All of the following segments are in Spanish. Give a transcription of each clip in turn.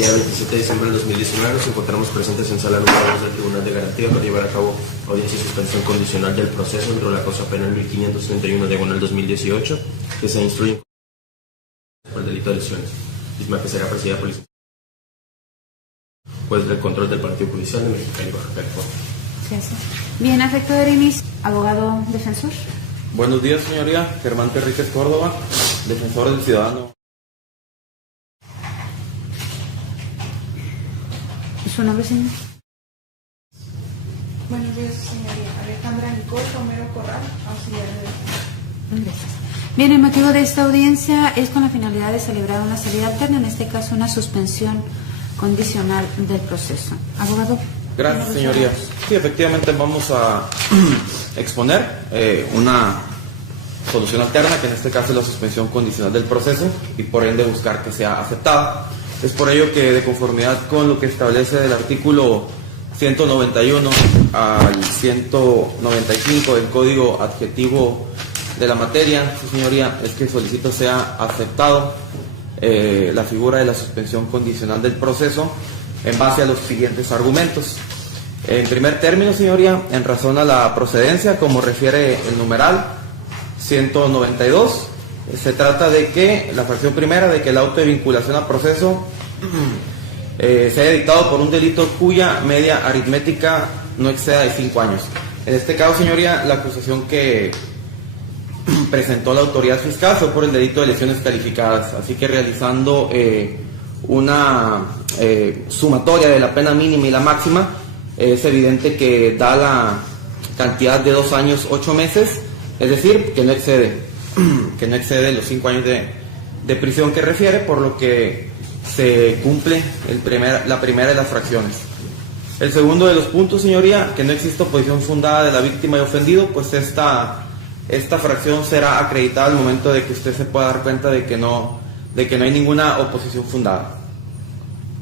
día 27 de diciembre del 2019 nos encontramos presentes en sala número 2 del Tribunal de Garantía para llevar a cabo audiencia y suspensión condicional del proceso dentro de la causa penal 1531/2018, que se instruye por el delito de lesiones, misma que será presidida por el juez del control del Partido Judicial de Mexicali, Baja California. Gracias. Bien, a efecto de inicio, abogado defensor. Buenos días, señoría. Germán Enríquez Córdoba, defensor del ciudadano. ¿Su nombre, señor? Buenos días, señoría. Alejandra Nicole Romero Corral, auxiliar de... Gracias. Bien, el motivo de esta audiencia es con la finalidad de celebrar una salida alterna, en este caso una suspensión condicional del proceso. Abogado. Gracias, señoría. Sí, efectivamente vamos a exponer una solución alterna, que en este caso es la suspensión condicional del proceso, y por ende buscar que sea aceptada. Es por ello que, de conformidad con lo que establece del artículo 191 al 195 del Código Adjetivo de la materia, sí, señoría, es que solicito sea aceptado la figura de la suspensión condicional del proceso en base a los siguientes argumentos. En primer término, señoría, en razón a la procedencia, como refiere el numeral 192, se trata de que la fracción primera, de que el auto de vinculación a proceso se haya dictado por un delito cuya media aritmética no exceda de 5 años. En este caso, señoría, la acusación que presentó la autoridad fiscal fue por el delito de lesiones calificadas, así que realizando una sumatoria de la pena mínima y la máxima, es evidente que da la cantidad de 2 años 8 meses, es decir, que no excede los 5 años de prisión que refiere, por lo que se cumple la primera de las fracciones. El segundo de los puntos, señoría, que no existe oposición fundada de la víctima y ofendido, pues esta fracción será acreditada al momento de que usted se pueda dar cuenta de que no hay ninguna oposición fundada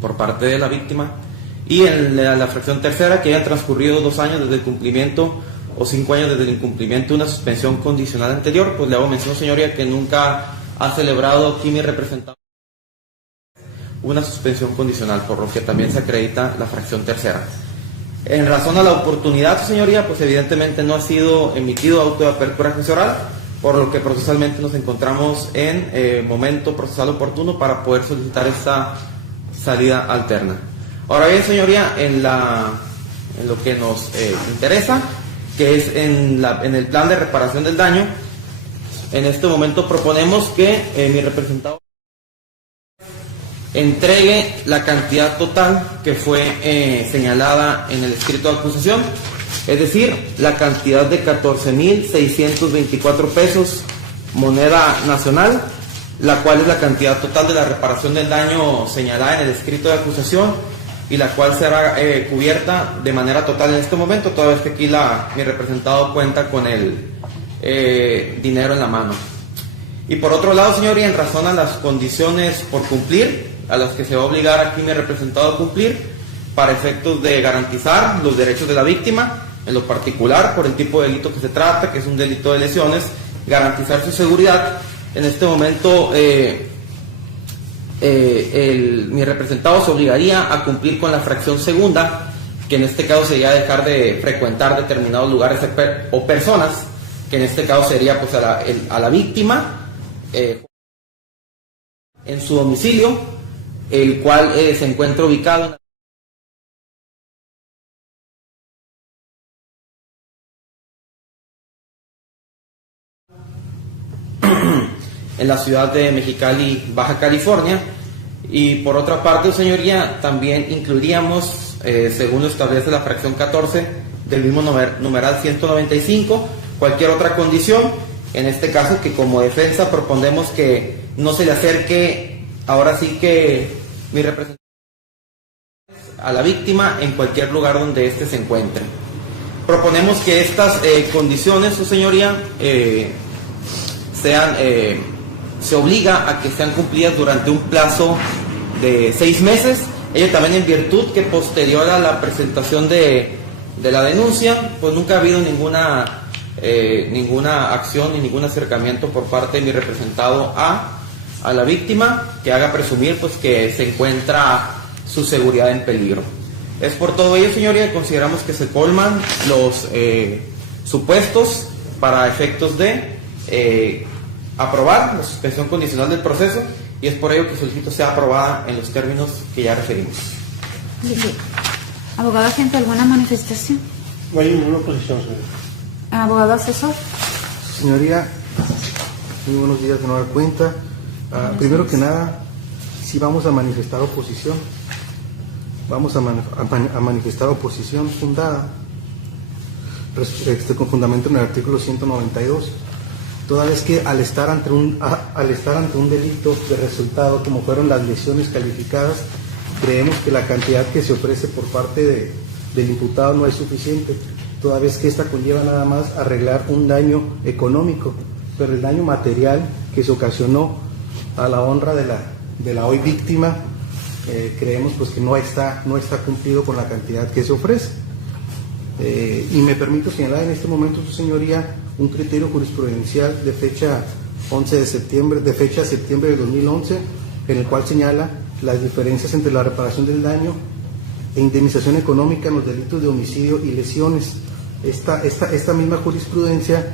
por parte de la víctima. Y en la fracción tercera, que hayan transcurrido 2 años desde el cumplimiento o 5 años desde el incumplimiento de una suspensión condicional anterior, pues le hago mención, señoría, que nunca ha celebrado aquí mi representante una suspensión condicional, por lo que también se acredita la fracción tercera. En razón a la oportunidad, señoría, pues evidentemente no ha sido emitido auto de apertura juicio oral, por lo que procesalmente nos encontramos en momento procesal oportuno para poder solicitar esta salida alterna. Ahora bien, señoría, en lo que nos interesa, que es en el plan de reparación del daño, en este momento proponemos que mi representado entregue la cantidad total que fue señalada en el escrito de acusación, es decir, la cantidad de 14,624 pesos moneda nacional, la cual es la cantidad total de la reparación del daño señalada en el escrito de acusación, y la cual será cubierta de manera total en este momento, toda vez que aquí mi representado cuenta con el dinero en la mano. Y por otro lado, señoría, en razón a las condiciones por cumplir, a las que se va a obligar aquí mi representado a cumplir, para efectos de garantizar los derechos de la víctima, en lo particular por el tipo de delito que se trata, que es un delito de lesiones, garantizar su seguridad. En este momento mi representado se obligaría a cumplir con la fracción segunda, que en este caso sería dejar de frecuentar determinados lugares o personas, que en este caso sería pues a la víctima en su domicilio, el cual se encuentra ubicado en la ciudad de Mexicali, Baja California. Y por otra parte, señoría, también incluiríamos, según lo establece la fracción 14 del mismo numeral 195, cualquier otra condición, en este caso que como defensa proponemos que no se le acerque, ahora sí que mi representante, a la víctima en cualquier lugar donde éste se encuentre. Proponemos que estas condiciones, su señoría, se obliga a que sean cumplidas durante un plazo de 6 meses, ello también en virtud que posterior a la presentación de la denuncia, pues nunca ha habido ninguna acción ni ningún acercamiento por parte de mi representado a la víctima que haga presumir pues que se encuentra su seguridad en peligro. Es por todo ello, señoría, que consideramos que se colman los supuestos para efectos de aprobar la suspensión condicional del proceso, y es por ello que solicito sea aprobada en los términos que ya referimos. Bien. Abogado agente, ¿alguna manifestación? No hay ninguna oposición, señor. Abogado asesor. Señoría, muy buenos días de nueva cuenta. Primero que nada, sí vamos a manifestar oposición. Vamos a manifestar oposición fundada, con fundamento en el artículo 192, toda vez que al estar ante un delito de resultado, como fueron las lesiones calificadas, creemos que la cantidad que se ofrece por parte del imputado no es suficiente, toda vez que esta conlleva nada más arreglar un daño económico, pero el daño material que se ocasionó a la honra de la hoy víctima, creemos pues que no está cumplido con la cantidad que se ofrece. Y me permito señalar en este momento, su señoría, un criterio jurisprudencial de fecha septiembre de 2011, en el cual señala las diferencias entre la reparación del daño e indemnización económica en los delitos de homicidio y lesiones. Esta misma jurisprudencia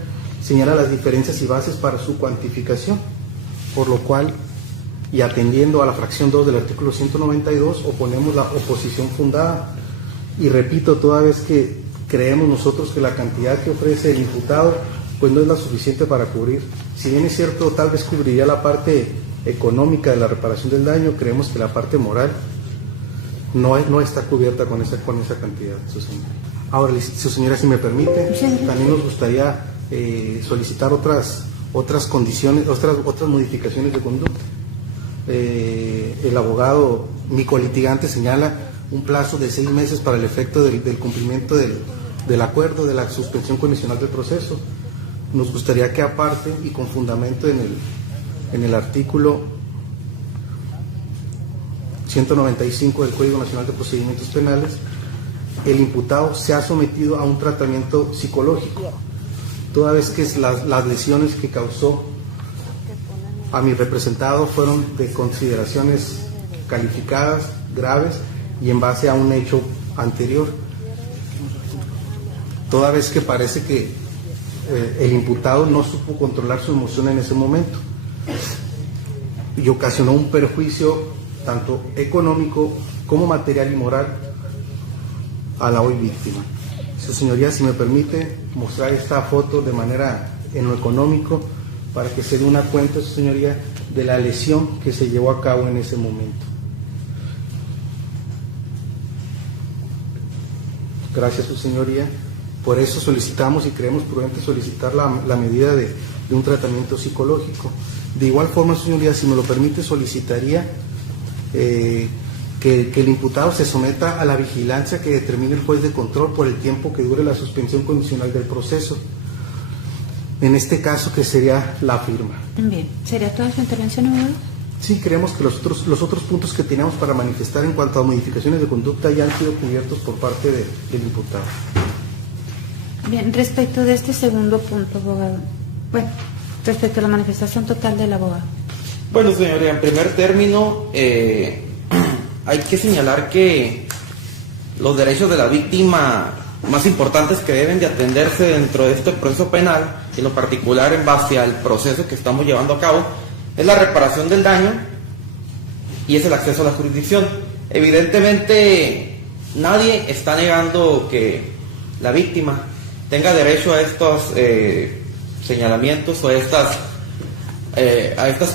señala las diferencias y bases para su cuantificación, por lo cual, y atendiendo a la fracción 2 del artículo 192, oponemos la oposición fundada. Y repito, toda vez que creemos nosotros que la cantidad que ofrece el imputado pues no es la suficiente para cubrir, si bien es cierto, tal vez cubriría la parte económica de la reparación del daño, creemos que la parte moral no está cubierta con esa cantidad, su señora. Ahora, su señora, si me permite, también nos gustaría solicitar otras condiciones, otras modificaciones de conducta. El abogado, mi colitigante, señala un plazo de 6 meses para el efecto del cumplimiento del acuerdo de la suspensión condicional del proceso. Nos gustaría que aparte y con fundamento en el artículo 195 del Código Nacional de Procedimientos Penales, el imputado sea sometido a un tratamiento psicológico, toda vez que las lesiones que causó a mi representado fueron de consideraciones calificadas, graves, y en base a un hecho anterior, toda vez que parece que el imputado no supo controlar su emoción en ese momento y ocasionó un perjuicio tanto económico como material y moral a la hoy víctima. Su señoría, si me permite mostrar esta foto de manera en lo económico, para que se dé una cuenta, su señoría, de la lesión que se llevó a cabo en ese momento. Gracias, su señoría. Por eso solicitamos y creemos prudente solicitar la medida de un tratamiento psicológico. De igual forma, su señoría, si me lo permite, solicitaría que el imputado se someta a la vigilancia que determine el juez de control por el tiempo que dure la suspensión condicional del proceso. En este caso, que sería la firma. Bien, ¿sería toda su intervención, abogado? Sí, creemos que los otros puntos que teníamos para manifestar en cuanto a modificaciones de conducta ya han sido cubiertos por parte del imputado. Bien, respecto de este segundo punto, abogado. Bueno, respecto a la manifestación total del abogado. Bueno, señoría, en primer término, hay que señalar que los derechos de la víctima más importantes que deben de atenderse dentro de este proceso penal, en lo particular en base al proceso que estamos llevando a cabo, es la reparación del daño y es el acceso a la jurisdicción. Evidentemente, nadie está negando que la víctima tenga derecho a estos señalamientos o a estas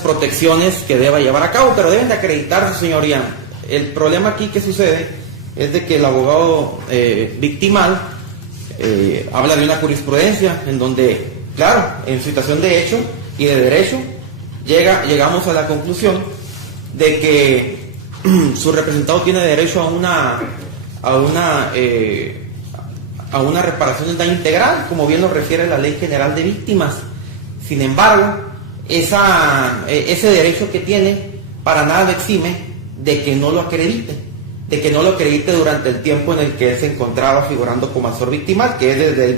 protecciones que deba llevar a cabo, pero deben de acreditarse, señoría. El problema aquí que sucede es de que el abogado victimal habla de una jurisprudencia en donde, claro, en situación de hecho y de derecho, llegamos a la conclusión de que su representado tiene derecho a una reparación del daño integral, como bien lo refiere la Ley General de Víctimas. Sin embargo, ese derecho que tiene para nada le exime de que no lo acredite. Durante el tiempo en el que él se encontraba figurando como actor victimal, que es desde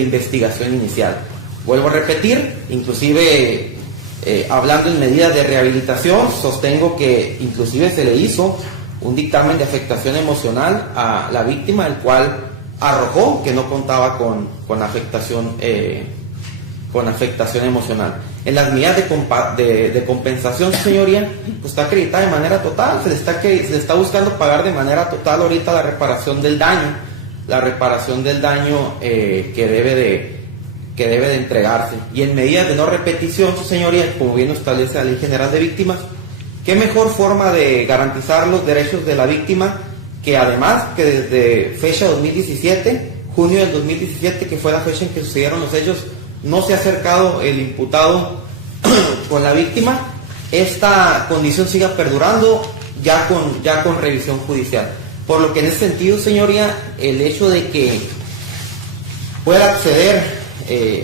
investigación inicial. Vuelvo a repetir, inclusive Hablando en medidas de rehabilitación, sostengo que inclusive se le hizo un dictamen de afectación emocional a la víctima, el cual arrojó que no contaba con afectación emocional. En las medidas de compensación, señoría, pues está acreditada de manera total, se le está buscando pagar de manera total ahorita la reparación del daño que debe de entregarse. Y en medidas de no repetición, señoría, como bien lo establece la Ley General de Víctimas, ¿qué mejor forma de garantizar los derechos de la víctima que además que desde fecha 2017, junio del 2017, que fue la fecha en que sucedieron los hechos, no se ha acercado el imputado con la víctima? Esta condición siga perdurando ya con revisión judicial. Por lo que en ese sentido, señoría, el hecho de que pueda acceder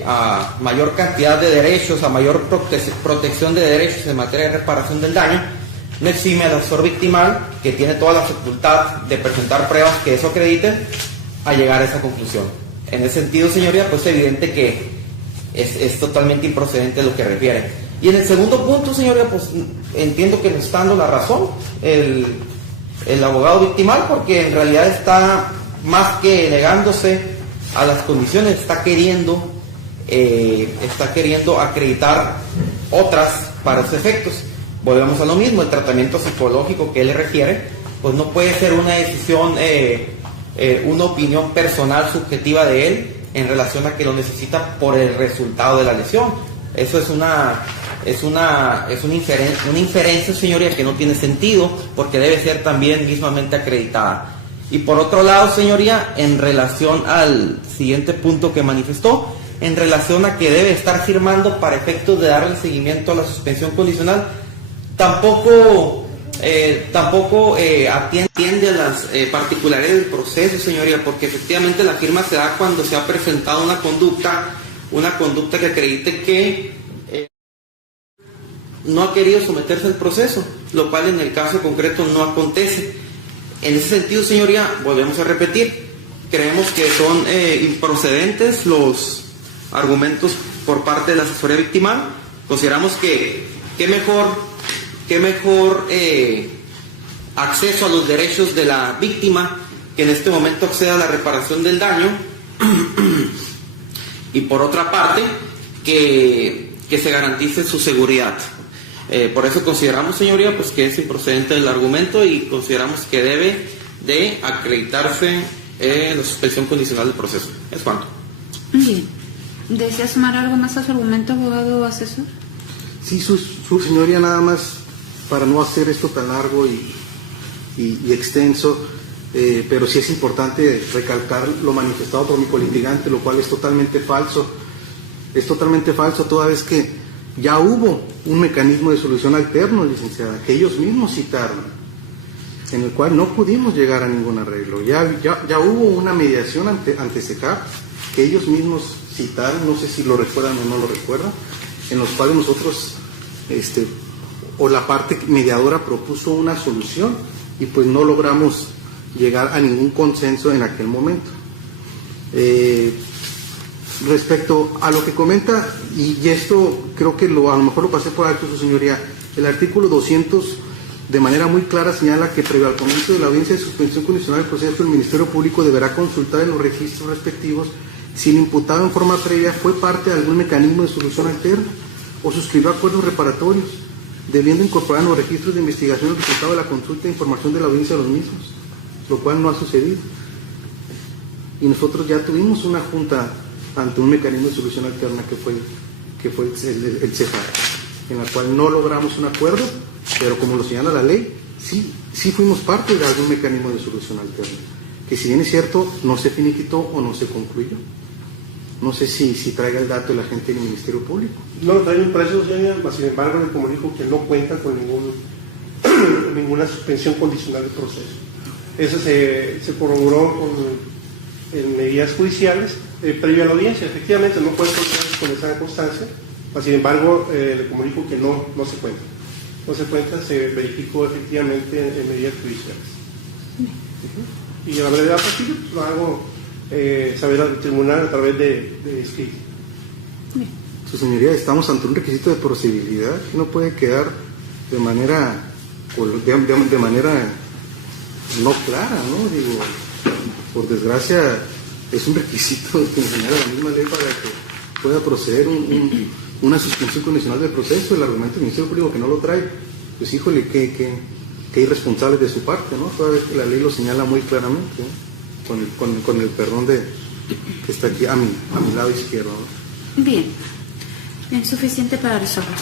a mayor cantidad de derechos, a mayor protección de derechos en materia de reparación del daño, no exime al asesor victimal, que tiene toda la facultad de presentar pruebas que eso acrediten, a llegar a esa conclusión. En ese sentido, señoría, pues es evidente que es totalmente improcedente lo que refiere. Y en el segundo punto, señoría, pues entiendo que nos está dando la razón el abogado victimal, porque en realidad está más que negándose a las condiciones, está queriendo acreditar otras para sus efectos. Volvemos a lo mismo, el tratamiento psicológico que él le refiere, pues no puede ser una decisión, una opinión personal subjetiva de él en relación a que lo necesita por el resultado de la lesión. Eso es una inferencia, señoría, que no tiene sentido, porque debe ser también mismamente acreditada. Y por otro lado, señoría, en relación al siguiente punto que manifestó, en relación a que debe estar firmando para efectos de darle seguimiento a la suspensión condicional, tampoco atiende a las particularidades del proceso, señoría, porque efectivamente la firma se da cuando se ha presentado una conducta que acredite que no ha querido someterse al proceso, lo cual en el caso concreto no acontece. En ese sentido, señoría, volvemos a repetir, creemos que son improcedentes los argumentos por parte de la asesoría victimal. Consideramos que qué mejor acceso a los derechos de la víctima, que en este momento acceda a la reparación del daño, y por otra parte que se garantice su seguridad. Por eso consideramos, señoría, pues que es improcedente el argumento, y consideramos que debe de acreditarse la suspensión condicional del proceso. Es cuanto. Bien. ¿Desea sumar algo más a su argumento, abogado asesor? Sí, su señoría, nada más para no hacer esto tan largo y extenso, pero sí es importante recalcar lo manifestado por mi colitigante, lo cual es totalmente falso. Es totalmente falso, toda vez que ya hubo un mecanismo de solución alterno, licenciada, que ellos mismos citaron, en el cual no pudimos llegar a ningún arreglo. Ya hubo una mediación ante SECAP, que ellos mismos citaron, no sé si lo recuerdan o no lo recuerdan, en los cuales nosotros, o la parte mediadora propuso una solución, y pues no logramos llegar a ningún consenso en aquel momento. Respecto a lo que comenta, y esto creo que a lo mejor lo pasé por alto, su señoría, el artículo 200 de manera muy clara señala que previo al comienzo de la audiencia de suspensión condicional del proceso, el Ministerio Público deberá consultar en los registros respectivos si el imputado en forma previa fue parte de algún mecanismo de solución alterna o suscribió acuerdos reparatorios, debiendo incorporar en los registros de investigación el resultado de la consulta e información de la audiencia de los mismos, lo cual no ha sucedido. Y nosotros ya tuvimos una junta ante un mecanismo de solución alterna que fue el CEFAR, en la cual no logramos un acuerdo, pero como lo señala la ley, sí fuimos parte de algún mecanismo de solución alterna, que si bien es cierto, no se finiquitó o no se concluyó. No sé si traiga el dato de la gente del Ministerio Público. No lo traigo impreso, señor, mas sin embargo le comunico que no cuenta con ninguna suspensión condicional del proceso. Eso se corroboró en medidas judiciales previo a la audiencia. Efectivamente no puede contar con esa constancia, mas sin embargo le comunico que no se cuenta. No se cuenta, se verificó efectivamente en medidas judiciales. Y a la brevedad posible pues, lo hago saber al tribunal a través de escrito. Bien. Su señoría, estamos ante un requisito de procedibilidad que no puede quedar de manera no clara, ¿no? Digo, por desgracia, es un requisito que señala la misma ley para que pueda proceder una suspensión condicional del proceso. El argumento del Ministerio Público que no lo trae, pues híjole, qué irresponsable de su parte, ¿no? Toda vez que la ley lo señala muy claramente, ¿no? con el perdón que está aquí a mi lado izquierdo, ¿no? Bien, suficiente para resolver.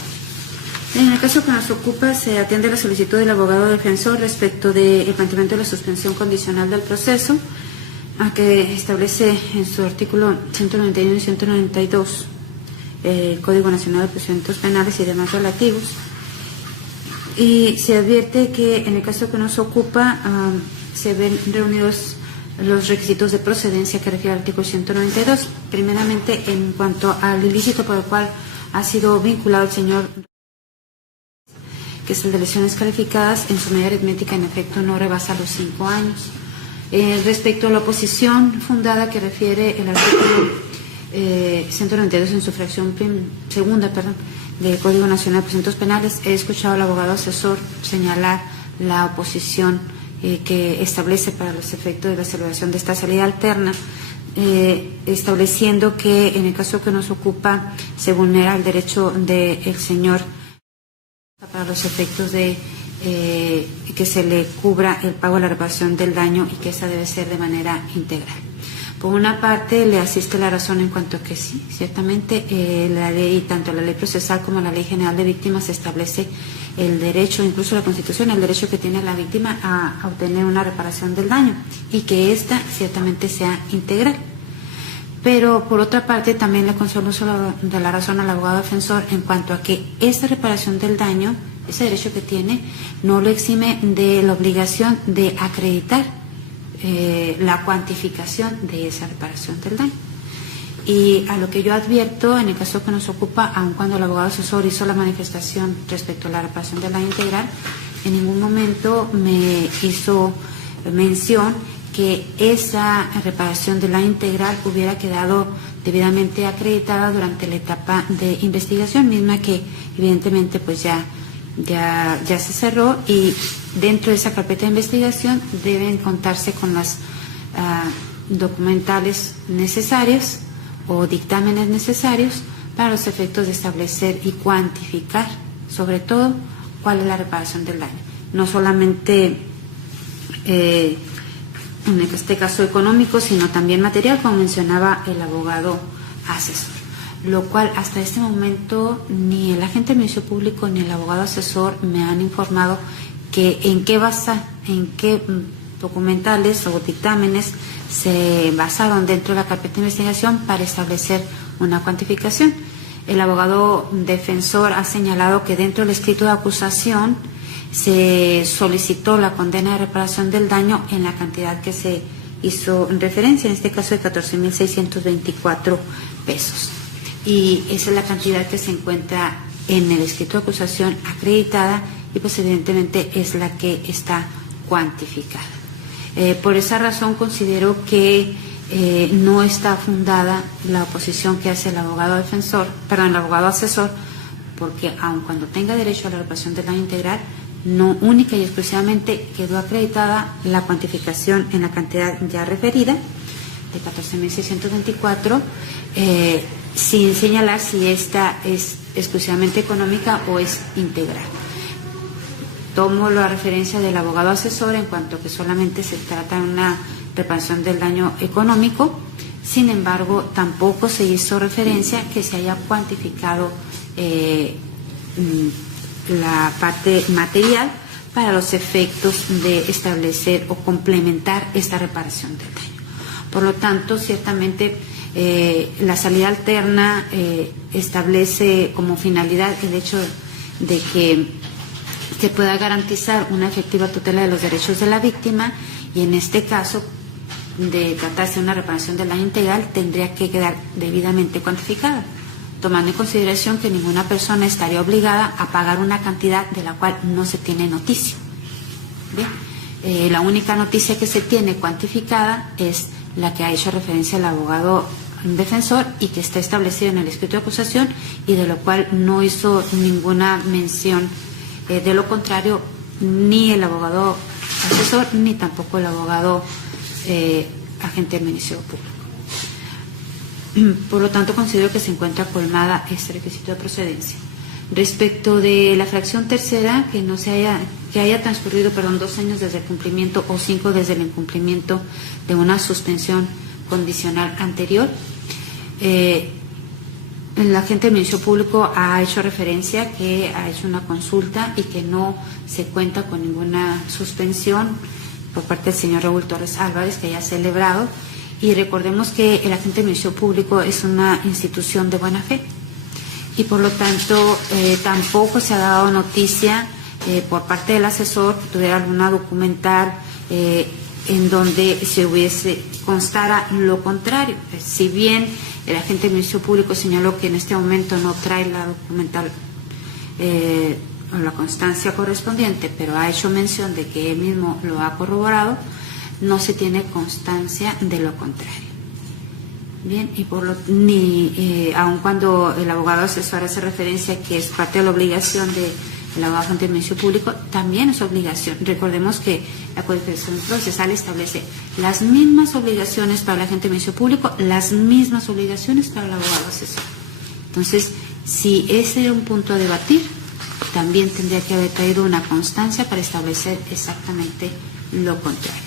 En el caso que nos ocupa, se atiende la solicitud del abogado defensor respecto del planteamiento de la suspensión condicional del proceso, a que establece en su artículo 191 y 192 el Código Nacional de Procedimientos Penales y demás relativos. Y se advierte que en el caso que nos ocupa se ven reunidos los requisitos de procedencia que refiere al artículo 192. Primeramente, en cuanto al ilícito por el cual ha sido vinculado el señor, que es el de lesiones calificadas, en su medida aritmética en efecto no rebasa los 5 años. Respecto a la oposición fundada que refiere el artículo 192 en su fracción segunda, del Código Nacional de Procedimientos Penales, he escuchado al abogado asesor señalar la oposición que establece para los efectos de la celebración de esta salida alterna, estableciendo que en el caso que nos ocupa se vulnera el derecho del señor para los efectos de que se le cubra el pago de la reparación del daño y que esa debe ser de manera integral. Por una parte, le asiste la razón en cuanto a que sí, ciertamente la ley, tanto la ley procesal como la ley general de víctimas, establece el derecho, incluso la Constitución, el derecho que tiene la víctima a obtener una reparación del daño y que ésta ciertamente sea integral. Pero por otra parte, también le concedo uso de la razón al abogado defensor en cuanto a que esta reparación del daño, ese derecho que tiene, no lo exime de la obligación de acreditar la cuantificación de esa reparación del daño. Y a lo que yo advierto, en el caso que nos ocupa, aun cuando el abogado asesor hizo la manifestación respecto a la reparación del daño integral, en ningún momento me hizo mención que esa reparación del daño integral hubiera quedado debidamente acreditada durante la etapa de investigación, misma que evidentemente pues ya se cerró, y dentro de esa carpeta de investigación deben contarse con las documentales necesarios o dictámenes necesarios para los efectos de establecer y cuantificar, sobre todo, cuál es la reparación del daño. No solamente en este caso económico, sino también material, como mencionaba el abogado asesor. Lo cual hasta este momento ni el agente del Ministerio Público ni el abogado asesor me han informado que en qué documentales o dictámenes se basaron dentro de la carpeta de investigación para establecer una cuantificación. El abogado defensor ha señalado que dentro del escrito de acusación se solicitó la condena de reparación del daño en la cantidad que se hizo referencia, en este caso de 14.624 pesos. Y esa es la cantidad que se encuentra en el escrito de acusación acreditada y pues evidentemente es la que está cuantificada. Por esa razón considero que no está fundada la oposición que hace el abogado asesor, porque aun cuando tenga derecho a la reparación del daño integral, no única y exclusivamente quedó acreditada la cuantificación en la cantidad ya referida de 14.624, sin señalar si esta es exclusivamente económica o es integral. Tomo la referencia del abogado asesor en cuanto que solamente se trata de una reparación del daño económico. Sin embargo, tampoco se hizo referencia que se haya cuantificado la parte material para los efectos de establecer o complementar esta reparación del daño. Por lo tanto, ciertamente la salida alterna establece como finalidad el hecho de que se pueda garantizar una efectiva tutela de los derechos de la víctima, y en este caso, de tratarse de una reparación del daño integral, tendría que quedar debidamente cuantificada, tomando en consideración que ninguna persona estaría obligada a pagar una cantidad de la cual no se tiene noticia. Bien, la única noticia que se tiene cuantificada es la que ha hecho referencia el abogado defensor y que está establecido en el escrito de acusación y de lo cual no hizo ninguna mención de lo contrario ni el abogado asesor ni tampoco el abogado agente del Ministerio Público. Por lo tanto, considero que se encuentra colmada este requisito de procedencia. Respecto de la fracción tercera, que haya transcurrido 2 años desde el cumplimiento o 5 desde el incumplimiento de una suspensión condicional anterior, el agente del Ministerio Público ha hecho referencia que ha hecho una consulta y que no se cuenta con ninguna suspensión por parte del señor Raúl Torres Álvarez que haya celebrado. Y recordemos que el agente del Ministerio Público es una institución de buena fe y por lo tanto tampoco se ha dado noticia por parte del asesor que tuviera alguna documental en donde se constara lo contrario. Si bien el agente del Ministerio Público señaló que en este momento no trae la documental o la constancia correspondiente, pero ha hecho mención de que él mismo lo ha corroborado, no se tiene constancia de lo contrario. Bien, y aun cuando el abogado asesor hace referencia que es parte de la obligación del abogado agente del Ministerio Público, también es obligación. Recordemos que la Codificación Procesal establece las mismas obligaciones para el agente del Ministerio Público, las mismas obligaciones para el abogado asesor. Entonces, si ese era un punto a debatir, también tendría que haber traído una constancia para establecer exactamente lo contrario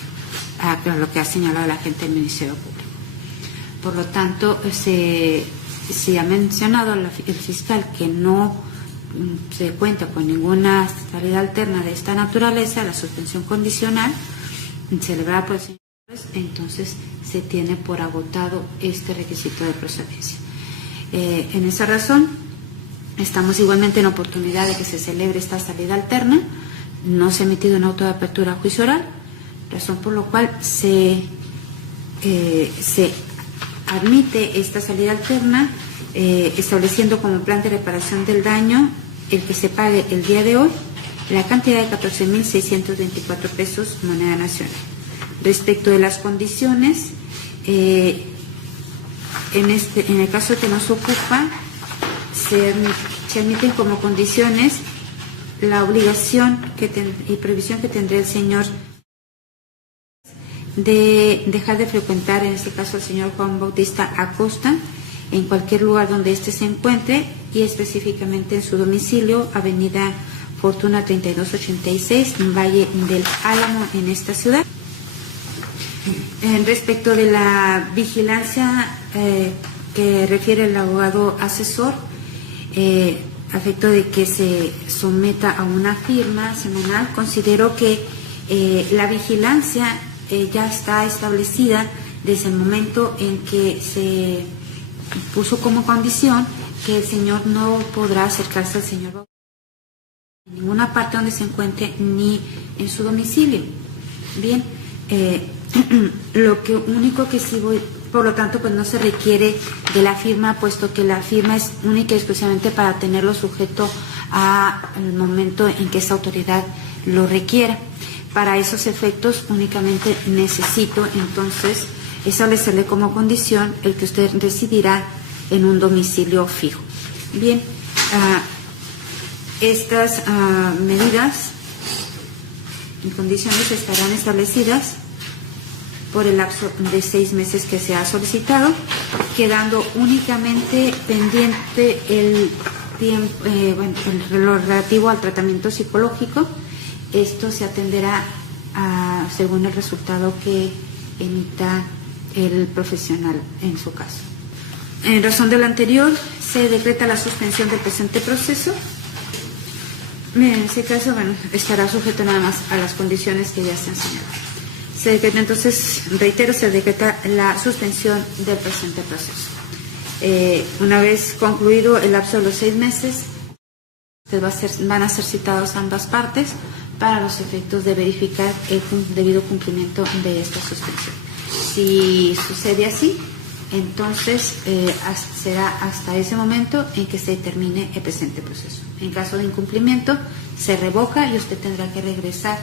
a lo que ha señalado el agente del Ministerio Público. Por lo tanto, se ha mencionado el fiscal que no se cuenta con ninguna salida alterna de esta naturaleza, la suspensión condicional celebrada por el señor juez, entonces se tiene por agotado este requisito de procedencia. En esa razón, estamos igualmente en oportunidad de que se celebre esta salida alterna. No se ha emitido un auto de apertura a juicio oral, razón por la cual se admite esta salida alterna, estableciendo como plan de reparación del daño el que se pague el día de hoy la cantidad de 14.624 pesos moneda nacional. Respecto de las condiciones, en el caso que nos ocupa, se admiten como condiciones la obligación y previsión que tendría el señor de dejar de frecuentar, en este caso el señor Juan Bautista Acosta, en cualquier lugar donde éste se encuentre y específicamente en su domicilio, Avenida Fortuna 3286, en Valle del Álamo, en esta ciudad. Respecto de la vigilancia que refiere el abogado asesor, a efecto de que se someta a una firma semanal, considero que la vigilancia ya está establecida desde el momento en que se puso como condición que el señor no podrá acercarse al señor Bautista en ninguna parte donde se encuentre ni en su domicilio. Bien, lo que único que sí voy, por lo tanto, pues no se requiere de la firma, puesto que la firma es única y exclusivamente para tenerlo sujeto al momento en que esa autoridad lo requiera. Para esos efectos únicamente necesito entonces establecerle como condición el que usted residirá en un domicilio fijo. Bien, estas medidas y condiciones estarán establecidas por el lapso de 6 meses que se ha solicitado, quedando únicamente pendiente el tiempo, lo relativo al tratamiento psicológico. Esto se atenderá según el resultado que emita el profesional en su caso. En razón de lo anterior, se decreta la suspensión del presente proceso. En ese caso, estará sujeto nada más a las condiciones que ya se han señalado. Se decreta entonces, reitero, se decreta la suspensión del presente proceso. Una vez concluido el lapso de los 6 meses, van a ser citados ambas partes para los efectos de verificar el debido cumplimiento de esta suspensión. Si sucede así, entonces será hasta ese momento en que se termine el presente proceso. En caso de incumplimiento, se revoca y usted tendrá que regresar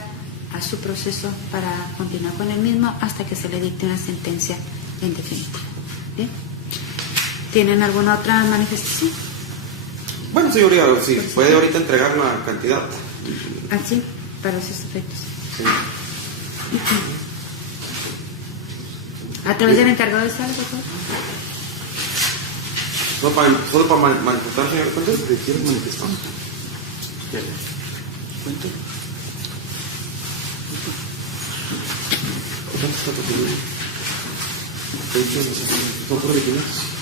a su proceso para continuar con el mismo hasta que se le dicte una sentencia en definitiva. ¿Bien? ¿Tienen alguna otra manifestación? Bueno, señoría, si puede ahorita entregar la cantidad. Así, para esos efectos. Sí. A través del encargado de sala, por favor. Solo para manifestar, señor Fuentes. ¿Quieres manifestar? ¿Cuánto? ¿Cuánto está tu opinión? ¿Son por originales?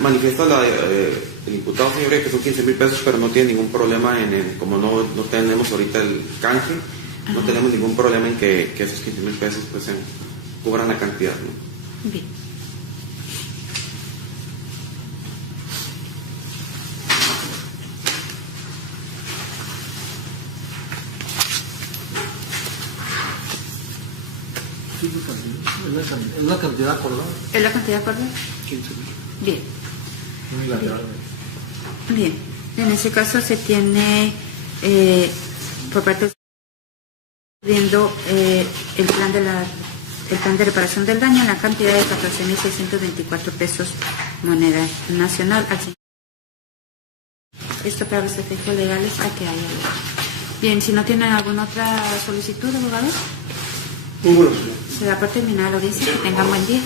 Manifiesta el imputado, señoría, que son 15,000 pesos, pero no tiene ningún problema como no tenemos ahorita el canje, no tenemos ningún problema en que esos 15,000 pesos pues cubran la cantidad, ¿no? Bien. Es la cantidad acordada. ¿Es la cantidad acordada? 15,000. Bien. Unilateralmente. Bien. En ese caso se tiene por parte del viendo el plan de reparación del daño en la cantidad de 14.624 pesos moneda nacional. Esto para los efectos legales a que haya. Bien, si no tienen alguna otra solicitud, abogado, Ninguno. se da por terminada la audiencia. Que tengan buen día.